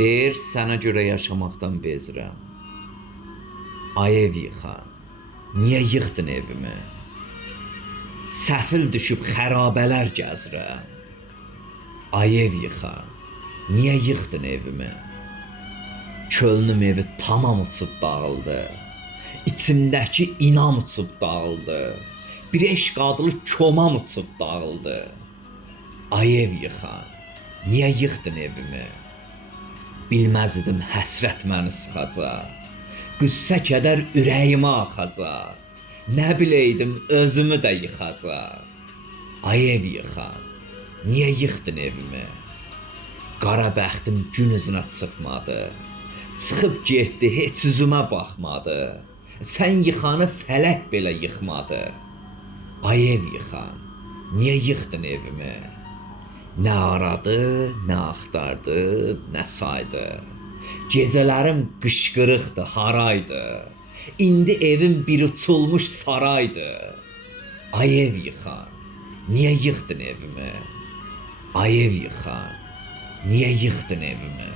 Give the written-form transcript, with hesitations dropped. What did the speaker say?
Deyir, sənə görə yaşamaqdan bezirəm. Ay ev yıxan, niyə yıxdın evimi? Səfil düşüb xərabələr gəzirəm. Ay ev yıxan, niyə yıxdın evimi? Könlüm evi tamam uçub dağıldı. İçimdəki inam uçub dağıldı. Bir eşq adlı komam uçub dağıldı. Ay ev yıxan, niyə yıxdın evimi? Bilməzdim həsrət məni sıxacaq. Qüssə kədər ürəyimə axacaq. Nə biləydim özümü də yıxacaq. Ay ev yıxan, niyə yıxdın evimi? Qara bəxtim gün üzünə çıxmadı. Çıxıb getdi, heç üzümə baxmadı. Sən yıxanı fələk belə yıxmadı. Ay ev yıxan, niyə yıxdın evimi? Nə aradı, nə axtardı, nə saydı. Gecələrim qışqırıqdı, haraydı. İndi evim bir uçulmuş saraydı. Ay ev yıxan, niyə yıxdın evimi? Ay ev yıxan, niyə yıxdın evimi?